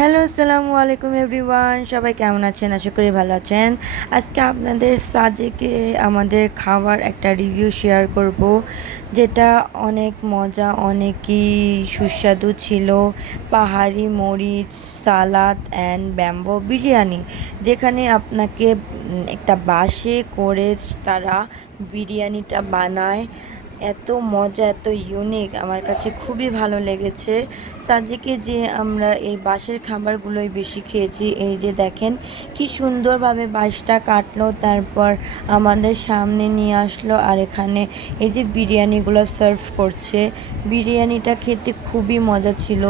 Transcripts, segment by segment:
Hello, আসসালামু আলাইকুম everyone. সবাই কেমন আছেন? আশা করি ভালো আছেন। আজকে আপনাদের সাজেকে আমাদের খাবার একটা রিভিউ শেয়ার করব, যেটা অনেক মজা, অনেকই সুস্বাদু ছিল। পাহাড়ি মরিচ সালাদ অ্যান্ড ব্যাম্বো বিরিয়ানি, যেখানে আপনাকে একটা বাসে করে তারা বিরিয়ানিটা বানায়। এত মজা, এত ইউনিক, আমার কাছে খুবই ভালো লেগেছে। সাজেকে যে আমরা এই বাঁশের খাবারগুলোই বেশি খেয়েছি। এই যে দেখেন কি সুন্দরভাবে বাঁশটা কাটলো, তারপর আমাদের সামনে নিয়ে আসলো, আর এখানে এই যে বিরিয়ানিগুলো সার্ভ করছে। বিরিয়ানিটা খেতে খুবই মজা ছিল।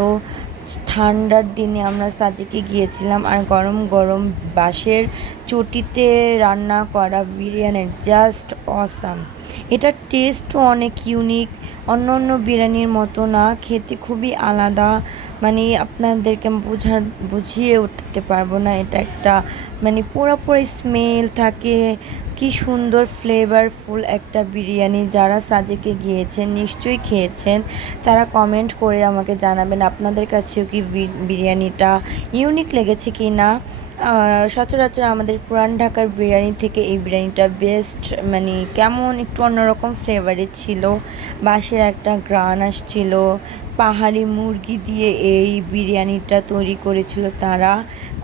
ঠান্ডার দিনে আমরা সাজেকে গিয়েছিলাম, আর গরম গরম বাঁশের চটিতে রান্না করা বিরিয়ানি জাস্ট অসাম। এটার টেস্টও অনেক ইউনিক, অন্য অন্য বিরিয়ানির মতো না, খেতে খুবই আলাদা। মানে আপনাদেরকে বুঝিয়ে উঠতে পারবো না। এটা একটা মানে পুরোপুরি স্মেল থাকে, কি সুন্দর ফ্লেভারফুল একটা বিরিয়ানি। যারা সাজেকে গিয়েছেন নিশ্চয়ই খেয়েছেন, তারা কমেন্ট করে আমাকে জানাবেন আপনাদের কাছেও কি বিরিয়ানিটা ইউনিক লেগেছে কি না। সচরাচর আমাদের পুরান ঢাকার বিরিয়ানি থেকে এই বিরিয়ানিটা বেস্ট, মানে কেমন একটু অন্যরকম ফ্লেভারের ছিল। বাঁশের একটা গ্রান আসছিল। পাহাড়ি মুরগি দিয়ে এই বিরিয়ানিটা তৈরি করেছিল তারা,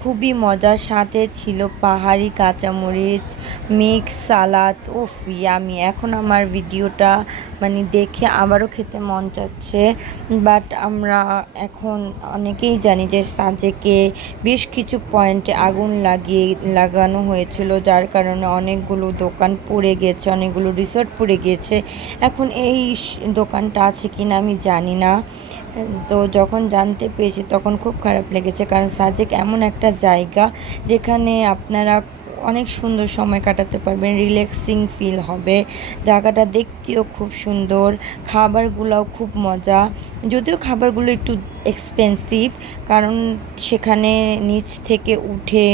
খুবই মজার। সাথে ছিল পাহাড়ি কাঁচামরিচ, মিক্স সালাদ। উফ ইয়ামি! এখন আমার ভিডিওটা মানে দেখে আবারও খেতে মন চাচ্ছে। বাট আমরা এখন অনেকেই জানি যে সাজেকে বেশ কিছু পয়েন্টে আগুন লাগানো হয়েছিল, যার কারণে অনেকগুলো দোকান পুড়ে গেছে, অনেকগুলো রিসোর্ট পুড়ে গিয়েছে। এখন এই দোকানটা আছে কিনা আমি জানি না। তো যখন জানতে পেরেছি তখন খুব খারাপ লেগেছে, কারণ সাজেক এমন একটা জায়গা যেখানে আপনারা অনেক সুন্দর সময় কাটাতে পারবেন, রিল্যাক্সিং ফিল হবে। জায়গাটা দেখতেও খুব সুন্দর, খাবারগুলোও খুব মজা। যদিও খাবারগুলো একটু এক্সপেন্সিভ, কারণ সেখানে নিচ থেকে উঠে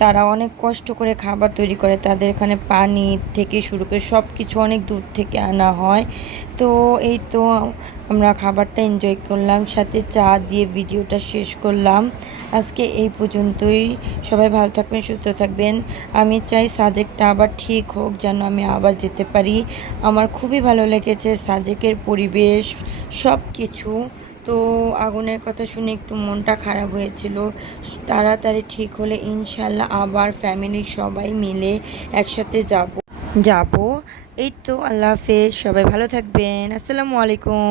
তারা অনেক কষ্ট করে খাবার তৈরি করে। তাদের এখানে পানি থেকে শুরু করে সব কিছু অনেক দূর থেকে আনা হয়। তো এই তো আমরা খাবারটা এনজয় করলাম, সাথে চা দিয়ে ভিডিওটা শেষ করলাম। আজকে এই পর্যন্তই। সবাই ভালো থাকবেন, সুস্থ থাকবেন। আমি চাই সাজেকটা আবার ঠিক হোক, যেন আমি আবার যেতে পারি। আমার খুবই ভালো লেগেছে সাজেকের পরিবেশ, সব কিছু। তো আগুনের কথা শুনে একটু মনটা খারাপ হয়েছিল। তাড়াতাড়ি ঠিক হলে ইনশাল্লাহ আবার ফ্যামিলির সবাই মিলে একসাথে যাব। এই তো, আল্লাহ হাফেজ, সবাই ভালো থাকবেন। আসসালামু আলাইকুম।